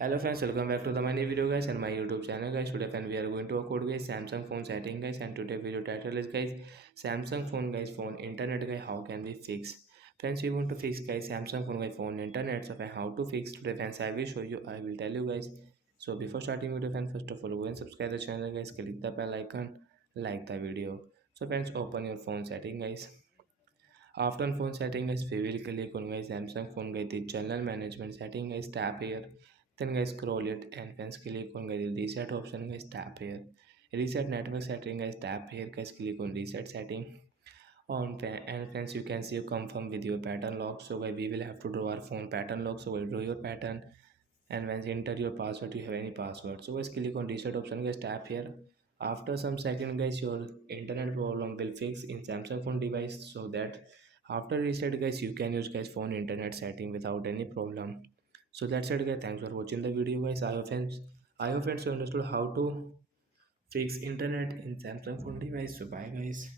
Hello friends, welcome back to the my new video guys and my YouTube channel guys. Today friend we are going to code guys Samsung phone setting guys, and today video title is guys Samsung phone guys phone internet guys, how can we fix. Friends, we want to fix guys Samsung phone guys phone internet. So friend, how to fix today friends, I will show you, I will tell you guys. So before starting video friends, first of all go and subscribe the channel guys, click the bell icon, like the video. So friends, open your phone setting guys. After phone setting guys, we will click on guys Samsung phone guys the general management setting guys, tap here. Then guys scroll it and then click on guys the reset option guys, tap here. Reset network setting guys, tap here guys, click on reset setting. And friends, you can see you confirm with your pattern lock. So guys, we will have to draw our phone pattern lock. So we'll draw your pattern, and once you enter your password, you have any password. So guys, click on reset option guys, tap here. After some second guys, your internet problem will fix in Samsung phone device. So that after reset guys, you can use guys phone internet setting without any problem. So that's it guys, thanks for watching the video guys. I hope friends you understood how to fix internet in Samsung phone device. So bye guys.